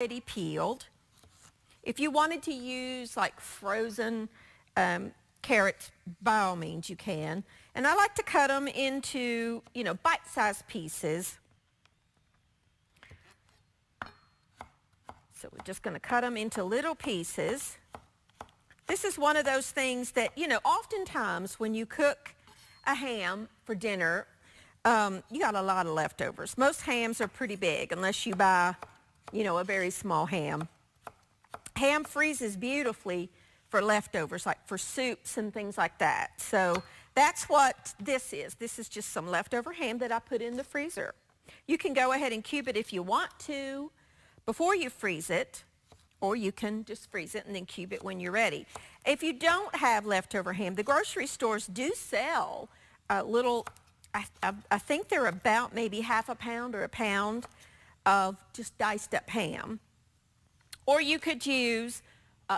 already peeled. If you wanted to use like frozen carrots, by all means you can. And I like to cut them into, bite-sized pieces. So we're just going to cut them into little pieces. This is one of those things that, oftentimes when you cook a ham for dinner, you got a lot of leftovers. Most hams are pretty big unless you buy, a very small ham. Ham freezes beautifully for leftovers, like for soups and things like that. So that's what this is. This is just some leftover ham that I put in the freezer. You can go ahead and cube it if you want to before you freeze it, or you can just freeze it and then cube it when you're ready. If you don't have leftover ham, the grocery stores do sell little, I think they're about maybe half a pound or a pound of just diced up ham. Or you could use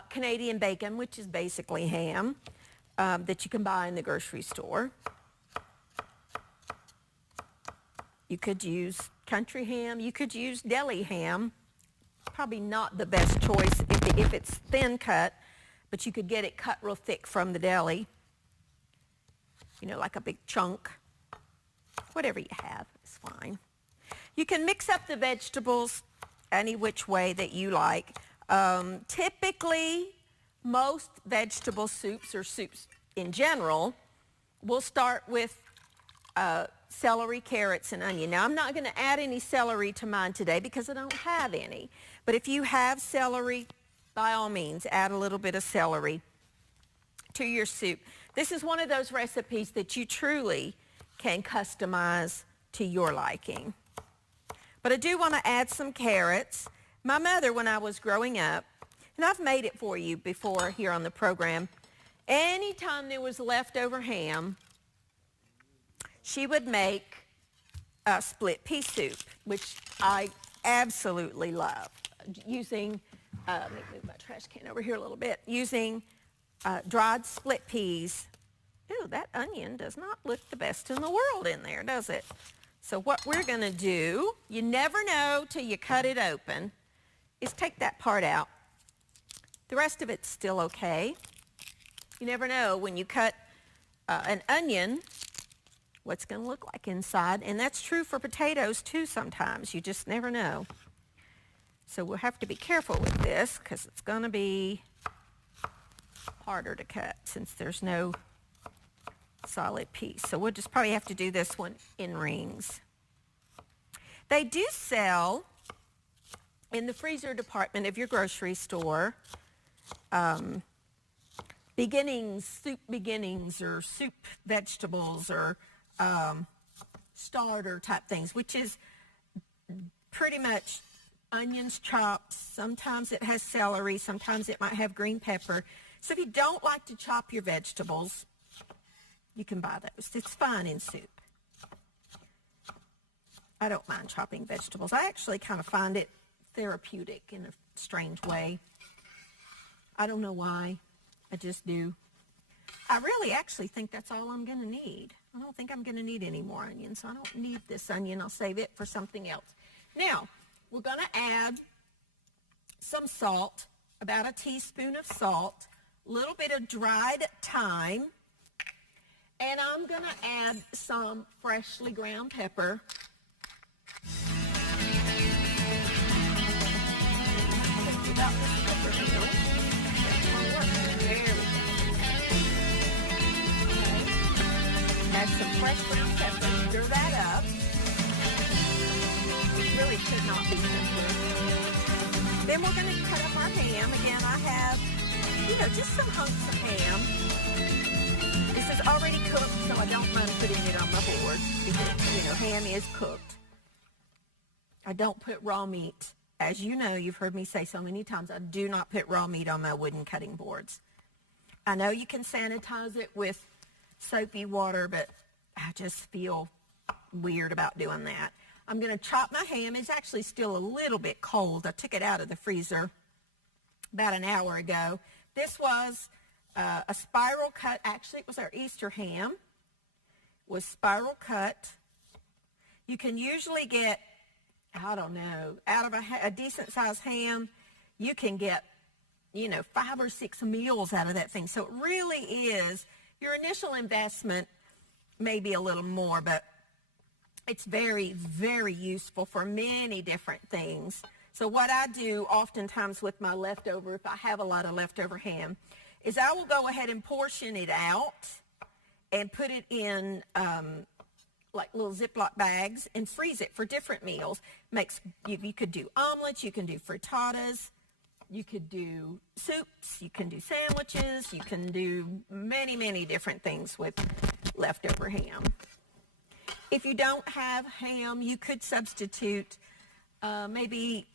Canadian bacon, which is basically ham, that you can buy in the grocery store. You could use country ham. You could use deli ham. Probably not the best choice if it's thin cut, but you could get it cut real thick from the deli. Like a big chunk. Whatever you have is fine. You can mix up the vegetables any which way that you like. Typically, most vegetable soups or soups in general will start with celery, carrots, and onion. Now, I'm not going to add any celery to mine today because I don't have any. But if you have celery, by all means, add a little bit of celery to your soup. This is one of those recipes that you truly can customize to your liking. But I do want to add some carrots. My mother, when I was growing up, and I've made it for you before here on the program, anytime there was leftover ham, she would make a split pea soup, which I absolutely love. Using, let me move my trash can over here a little bit, using dried split peas. Ew, that onion does not look the best in the world in there, does it? So what we're going to do, you never know till you cut it open, is take that part out. The rest of it's still okay. You never know when you cut an onion what's going to look like inside, and that's true for potatoes too sometimes. You just never know. So we'll have to be careful with this because it's going to be harder to cut since there's no solid piece. So we'll just probably have to do this one in rings. They do sell in the freezer department of your grocery store soup beginnings or soup vegetables or starter type things, which is pretty much onions chopped. Sometimes it has celery, sometimes it might have green pepper. So if you don't like to chop your vegetables, you can buy those. It's fine in soup. I don't mind chopping vegetables. I actually kind of find it therapeutic in a strange way. I don't know why. I just do. I really actually think that's all I'm going to need. I don't think I'm going to need any more onions, so I don't need this onion. I'll save it for something else. Now, we're going to add some salt, about a teaspoon of salt, a little bit of dried thyme, and I'm going to add some freshly ground pepper. About this pepper, there we go. Add some fresh ground pepper, stir that up. It really should not be tender. Then we're going to cut up our ham. Again, I have, just some hunks of ham. This is already cooked, so I don't mind putting it on my board because, ham is cooked. I don't put raw meat. As you know, you've heard me say so many times, I do not put raw meat on my wooden cutting boards. I know you can sanitize it with soapy water, but I just feel weird about doing that. I'm going to chop my ham. It's actually still a little bit cold. I took it out of the freezer about an hour ago. This was a spiral cut. Actually, it was our Easter ham. It was spiral cut. You can usually get I don't know, out of a decent sized ham, you can get, 5 or 6 meals out of that thing. So it really is, your initial investment may be a little more, but it's very, very useful for many different things. So what I do oftentimes with my leftover, if I have a lot of leftover ham, is I will go ahead and portion it out and put it in like little Ziploc bags and freeze it for different meals. You could do omelets, you can do frittatas, you could do soups, you can do sandwiches, you can do many, many different things with leftover ham. If you don't have ham, you could substitute maybe,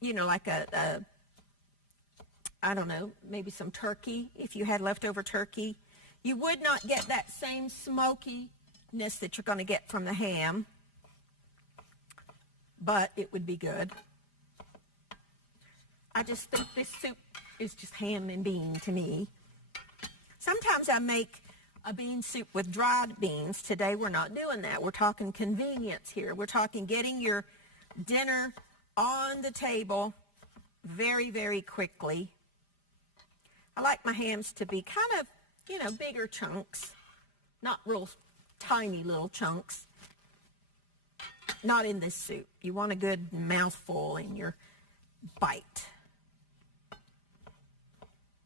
like I don't know, maybe some turkey if you had leftover turkey. You would not get that same smokiness that you're going to get from the ham, but it would be good. I just think this soup is just ham and bean to me. Sometimes I make a bean soup with dried beans. Today we're not doing that. We're talking convenience here. We're talking getting your dinner on the table very, very quickly. I like my hams to be kind of, bigger chunks, not real tiny little chunks. Not in this soup. You want a good mouthful in your bite.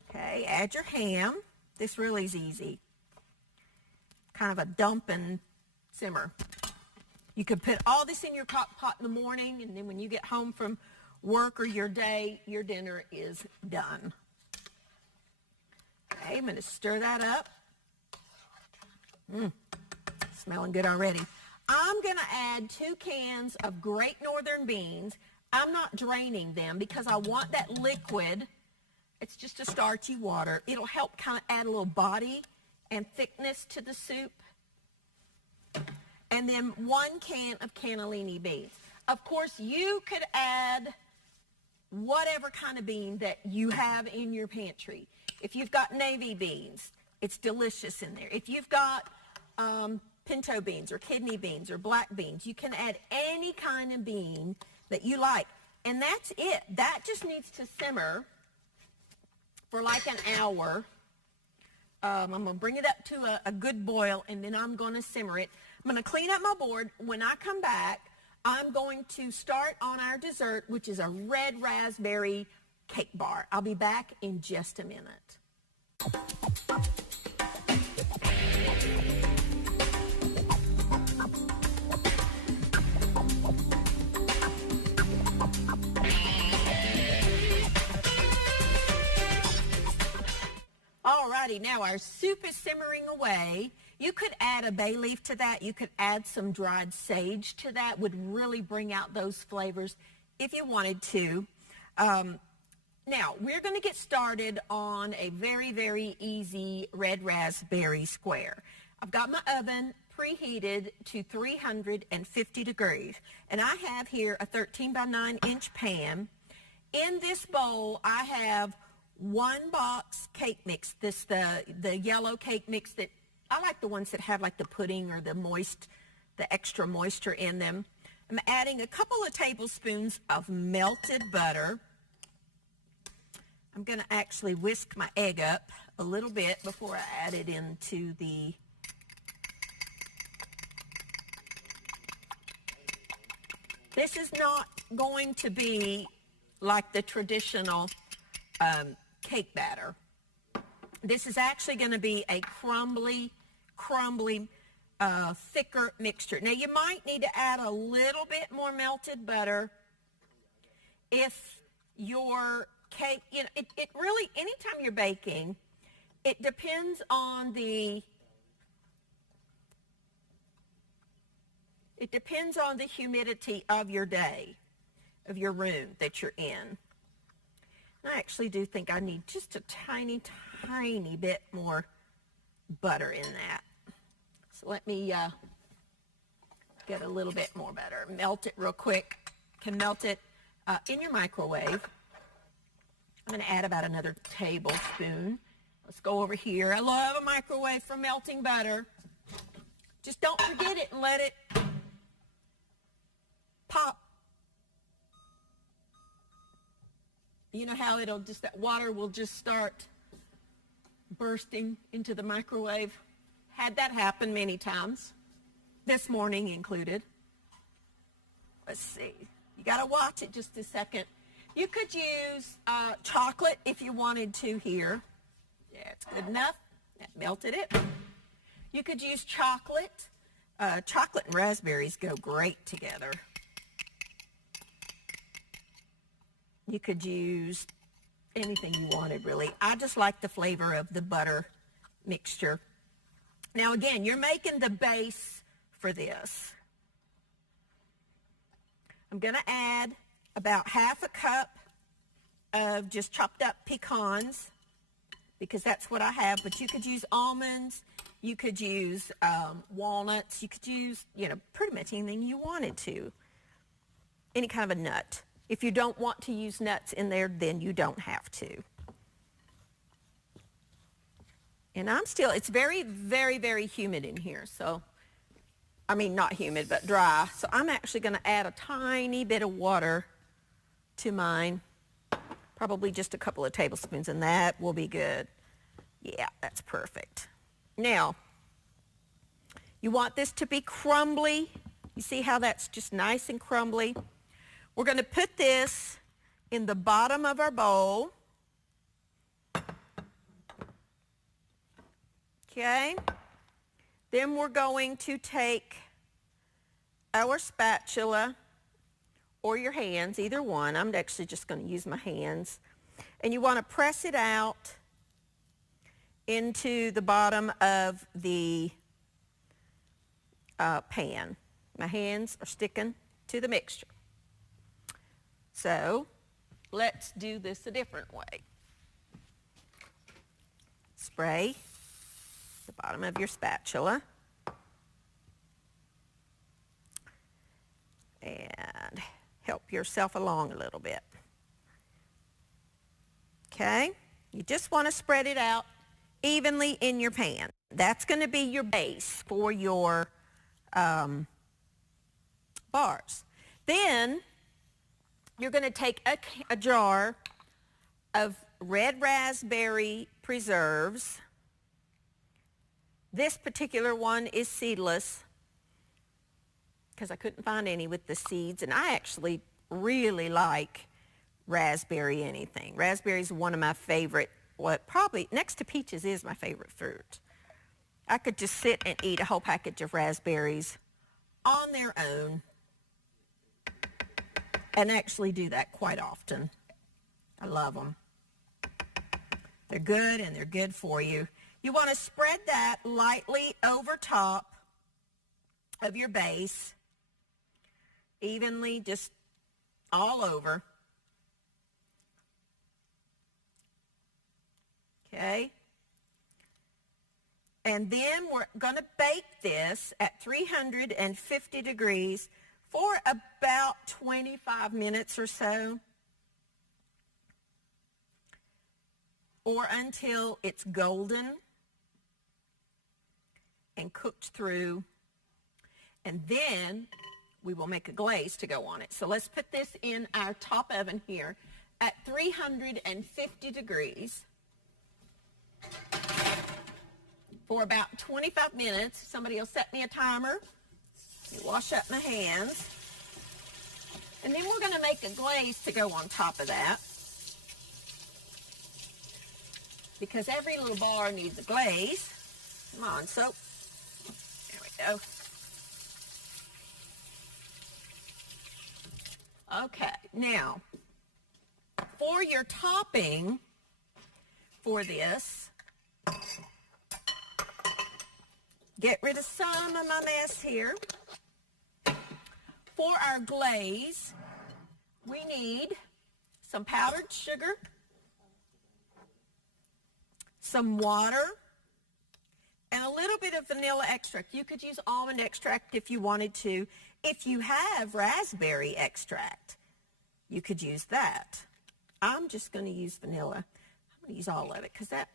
Okay, add your ham. This really is easy. Kind of a dump and simmer. You could put all this in your crock pot in the morning, and then when you get home from work or your day, your dinner is done. Okay, I'm going to stir that up. Smelling good already. I'm going to add 2 cans of Great Northern beans. I'm not draining them because I want that liquid. It's just a starchy water. It'll help kind of add a little body and thickness to the soup. And then 1 can of cannellini beans. Of course, you could add whatever kind of bean that you have in your pantry. If you've got navy beans, it's delicious in there. If you've got pinto beans or kidney beans or black beans, you can add any kind of bean that you like. And that's it. That just needs to simmer for like an hour. I'm going to bring it up to a good boil, and then I'm going to simmer it. I'm going to clean up my board. When I come back, I'm going to start on our dessert, which is a red raspberry cake bar. I'll be back in just a minute. Alrighty, now our soup is simmering away. You could add a bay leaf to that. You could add some dried sage to that. Would really bring out those flavors if you wanted to. Now, we're going to get started on a very, very easy red raspberry square. I've got my oven preheated to 350 degrees, and I have here a 13 by 9 inch pan. In this bowl, I have 1 box cake mix. This the yellow cake mix that I like, the ones that have like the pudding or the extra moisture in them. I'm adding a couple of tablespoons of melted butter. I'm going to actually whisk my egg up a little bit before I add it into the This is not going to be like the traditional cake batter. This is actually going to be a crumbly, thicker mixture. Now, you might need to add a little bit more melted butter if your cake, it really, anytime you're baking, it depends on the humidity of your day, of your room that you're in. I actually do think I need just a tiny, tiny bit more butter in that. So let me get a little bit more butter. Melt it real quick. Can melt it in your microwave. I'm going to add about another tablespoon. Let's go over here. I love a microwave for melting butter. Just don't forget it and let it pop You know how it'll just, that water will just start bursting into the microwave? Had that happen many times, this morning included. Let's see. You got to watch it just a second. You could use chocolate if you wanted to here. Yeah, it's good enough. That melted it. You could use chocolate. Chocolate and raspberries go great together. You could use anything you wanted, really. I just like the flavor of the butter mixture. Now, again, you're making the base for this. I'm going to add about half a cup of just chopped up pecans, because that's what I have, but you could use almonds, you could use walnuts, you could use, pretty much anything you wanted to. Any kind of a nut. If you don't want to use nuts in there, then you don't have to. And it's very, very, very humid in here, so, I mean, not humid, but dry. So I'm actually going to add a tiny bit of water to mine, probably just a couple of tablespoons, and that will be good. Yeah, that's perfect. Now, you want this to be crumbly. You see how that's just nice and crumbly? We're going to put this in the bottom of our bowl. Okay. Then we're going to take our spatula or your hands, either one. I'm actually just going to use my hands. And you want to press it out into the bottom of the pan. My hands are sticking to the mixture. So let's do this a different way. Spray the bottom of your spatula. And help yourself along a little bit. Okay? You just want to spread it out evenly in your pan. That's going to be your base for your bars. Then you're going to take a jar of red raspberry preserves. This particular one is seedless because I couldn't find any with the seeds, and I actually really like raspberry anything. Raspberry is one of my favorite, probably next to peaches is my favorite fruit. I could just sit and eat a whole package of raspberries on their own, and actually do that quite often. I love them. They're good, and they're good for you. You want to spread that lightly over top of your base, evenly, just all over. Okay? And then we're going to bake this at 350 degrees for about 25 minutes or so, or until it's golden and cooked through, and then we will make a glaze to go on it. So let's put this in our top oven here at 350 degrees for about 25 minutes. Somebody will set me a timer. Wash up my hands. And then we're going to make a glaze to go on top of that, because every little bar needs a glaze. Come on, soap. There we go. Okay, now, for your topping for this, get rid of some of my mess here. For our glaze, we need some powdered sugar, some water, and a little bit of vanilla extract. You could use almond extract if you wanted to. If you have raspberry extract, you could use that. I'm just going to use vanilla. I'm going to use all of it because I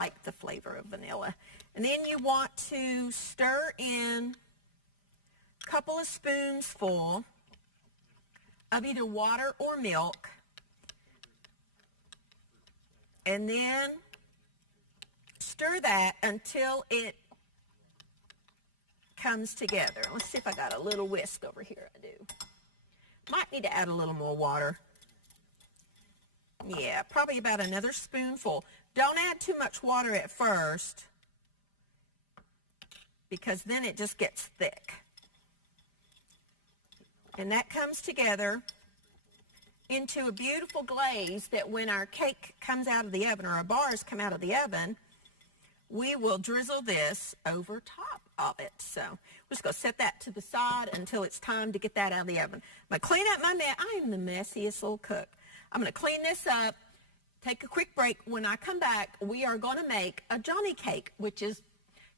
like the flavor of vanilla. And then you want to stir in a couple of spoons full of either water or milk. And then stir that until it comes together. Let's see if I got a little whisk over here. I do. Might need to add a little more water. Yeah, probably about another spoonful. Don't add too much water at first, because then it just gets thick. And that comes together into a beautiful glaze that when our cake comes out of the oven, or our bars come out of the oven, we will drizzle this over top of it. So we're just going to set that to the side until it's time to get that out of the oven. I'm going to clean up my mess. I am the messiest little cook. I'm going to clean this up, take a quick break. When I come back, we are going to make a Johnny cake, which is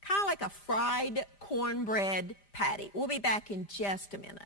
kind of like a fried cornbread patty. We'll be back in just a minute.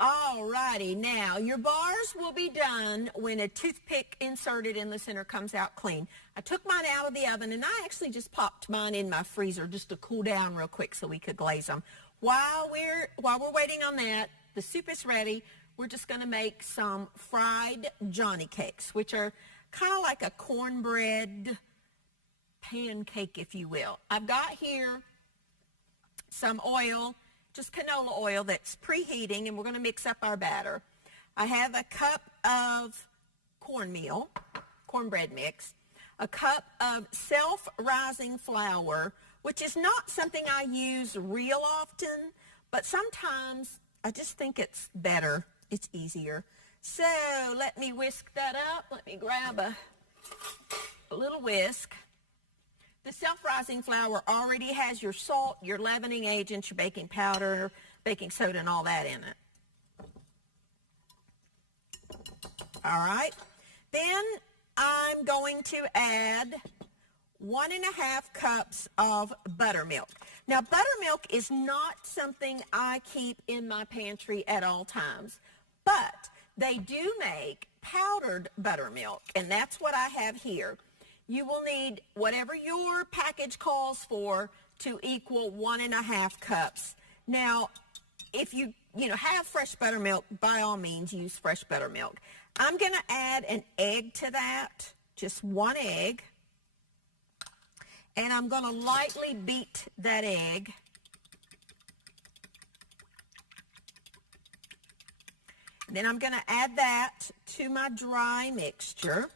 Alrighty, now your bars will be done when a toothpick inserted in the center comes out clean. I took mine out of the oven, and I actually just popped mine in my freezer just to cool down real quick so we could glaze them. While we're waiting on that, the soup is ready. We're just going to make some fried Johnny cakes, which are kind of like a cornbread pancake, if you will. I've got here some oil, just canola oil that's preheating, and we're going to mix up our batter. I have a cup of cornmeal, cornbread mix, a cup of self-rising flour, which is not something I use real often, but sometimes I just think it's better. It's easier. So let me whisk that up. Let me grab a little whisk. The self-rising flour already has your salt, your leavening agents, your baking powder, baking soda, and all that in it. All right. Then I'm going to add 1.5 cups of buttermilk. Now, buttermilk is not something I keep in my pantry at all times, but they do make powdered buttermilk, and that's what I have here. You will need whatever your package calls for to equal 1.5 cups. Now, if you have fresh buttermilk, by all means use fresh buttermilk. I'm going to add an egg to that, just one egg. And I'm going to lightly beat that egg. Then I'm going to add that to my dry mixture.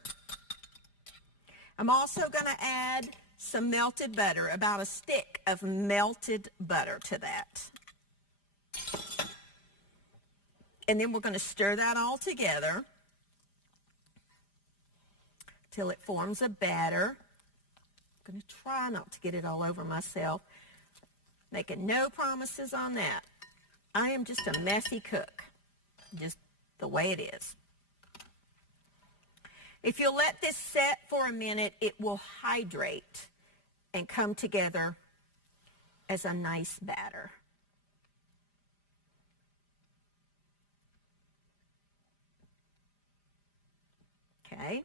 I'm also going to add some melted butter, about a stick of melted butter to that. And then we're going to stir that all together till it forms a batter. I'm going to try not to get it all over myself. Making no promises on that. I am just a messy cook, just the way it is. If you'll let this set for a minute, it will hydrate and come together as a nice batter. Okay.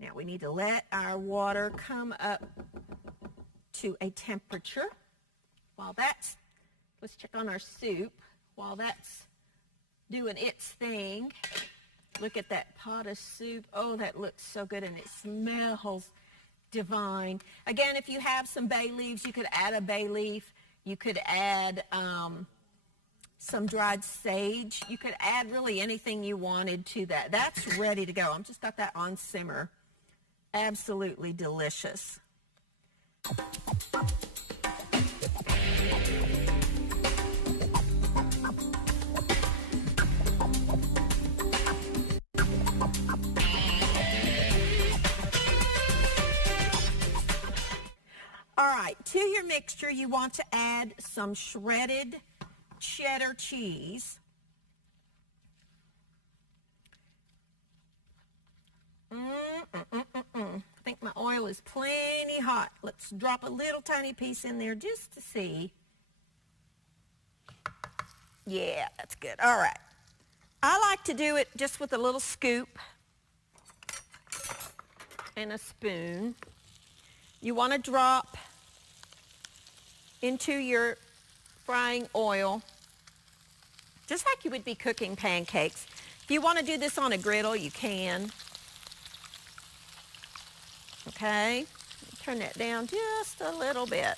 Now we need to let our water come up to a temperature. While that's, let's check on our soup. While that's doing its thing, look at that pot of soup. Oh, that looks so good, and it smells divine. Again, if you have some bay leaves, you could add a bay leaf. You could add some dried sage. You could add really anything you wanted to that. That's ready to go. I've just got that on simmer. Absolutely delicious. right, to your mixture, you want to add some shredded cheddar cheese. I think my oil is plenty hot. Let's drop a little tiny piece in there just to see. Yeah, that's good. All right. I like to do it just with a little scoop and a spoon. You want to drop into your frying oil just like you would be cooking pancakes. If you want to do this on a griddle, you can. Okay, turn that down just a little bit.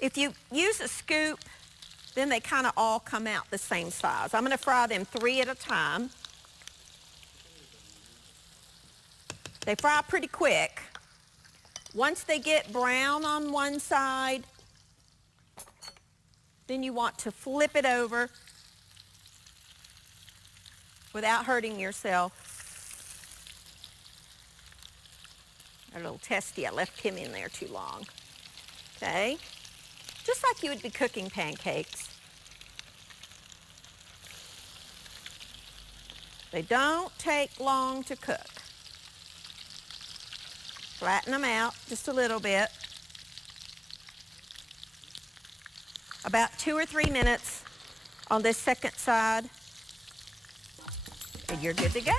If you use a scoop, then they kind of all come out the same size. I'm going to fry them 3 at a time. They fry pretty quick. Once they get brown on one side, then you want to flip it over without hurting yourself. A little testy, I left him in there too long. Okay, just like you would be cooking pancakes. They don't take long to cook. Flatten them out just a little bit. About 2 or 3 minutes on this second side, and you're good to go.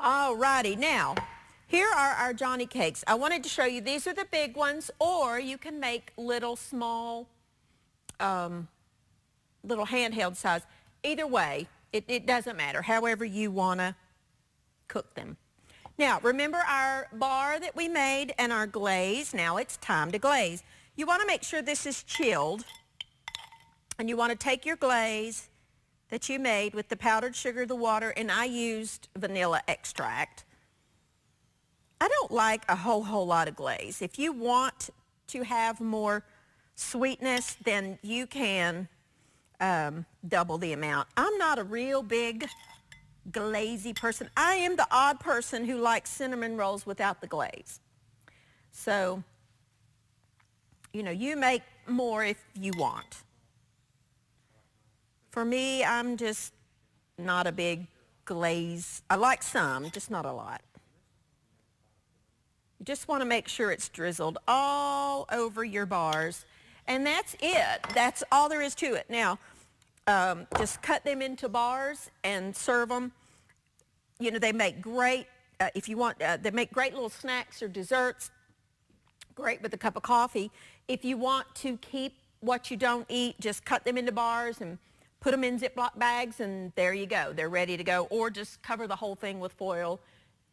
Alrighty, now, here are our Johnny cakes. I wanted to show you, these are the big ones, or you can make little small, little handheld size. Either way, it doesn't matter, however you want to cook them. Now, remember our bar that we made and our glaze? Now it's time to glaze. You want to make sure this is chilled, and you want to take your glaze that you made with the powdered sugar, the water, and I used vanilla extract. I don't like a whole lot of glaze. If you want to have more sweetness, then you can double the amount. I'm not a real big glazy person. I am the odd person who likes cinnamon rolls without the glaze. So, you know, you make more if you want. For me, I'm just not a big glaze. I like some, just not a lot. You just want to make sure it's drizzled all over your bars. And that's it. That's all there is to it. Now, just cut them into bars and serve them. You know, they make great, if you want, they make great little snacks or desserts. Great with a cup of coffee. If you want to keep what you don't eat, just cut them into bars and put them in Ziploc bags, and there you go. They're ready to go. Or just cover the whole thing with foil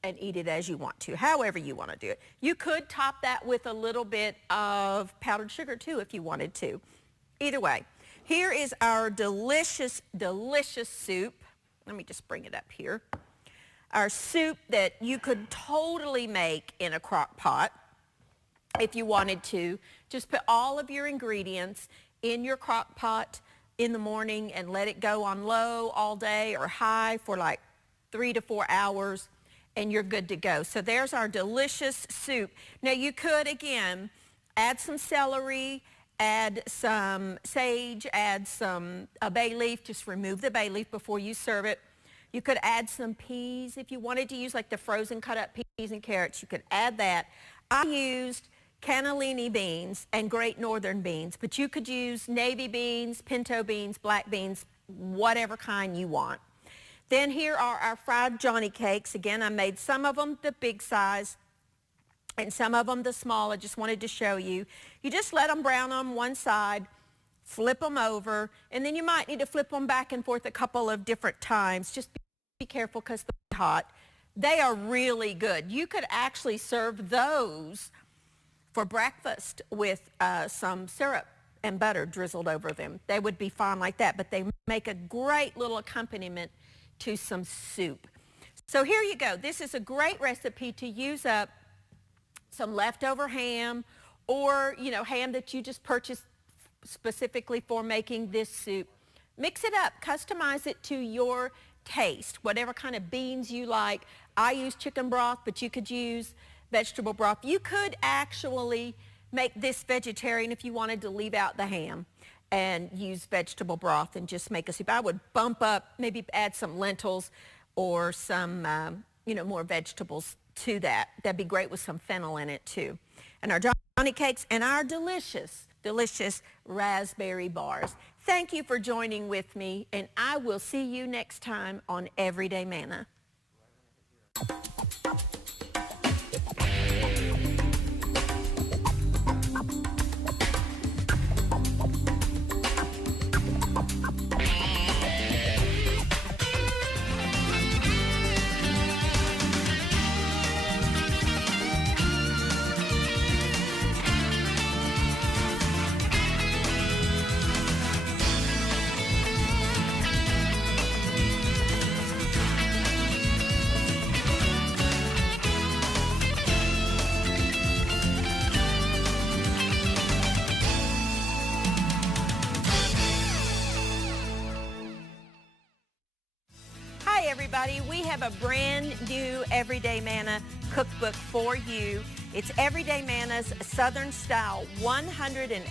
and eat it as you want to, however you want to do it. You could top that with a little bit of powdered sugar, too, if you wanted to. Either way, here is our delicious, delicious soup. Let me just bring it up here. Our soup that you could totally make in a crock pot if you wanted to. Just put all of your ingredients in your crock pot in the morning and let it go on low all day or high for like 3 to 4 hours, and you're good to go. So there's our delicious soup. Now you could, again, add some celery, add some sage, add some bay leaf. Just remove the bay leaf before you serve it. You could add some peas if you wanted to use like the frozen cut up peas and carrots. You could add that. I used cannellini beans and Great Northern beans, but you could use navy beans, pinto beans, black beans, whatever kind you want. Then here are our fried Johnny cakes. Again, I made some of them the big size and some of them the small. I just wanted to show you. You just let them brown on one side, flip them over, and then you might need to flip them back and forth a couple of different times. Just be careful because they're hot. They are really good. You could actually serve those for breakfast with some syrup and butter drizzled over them. They would be fine like that, but they make a great little accompaniment to some soup. So here you go. This is a great recipe to use up some leftover ham or, you know, ham that you just purchased specifically for making this soup. Mix it up, customize it to your taste, whatever kind of beans you like. I use chicken broth, but you could use vegetable broth. You could actually make this vegetarian if you wanted to leave out the ham and use vegetable broth and just make a soup. I would bump up, maybe add some lentils or some, you know, more vegetables to that. That'd be great with some fennel in it too. And our Johnny cakes and our delicious, delicious raspberry bars. Thank you for joining with me, and I will see you next time on Everyday Manna. Everybody, we have a brand new Everyday Manna cookbook for you. It's Everyday Manna's Southern Style 180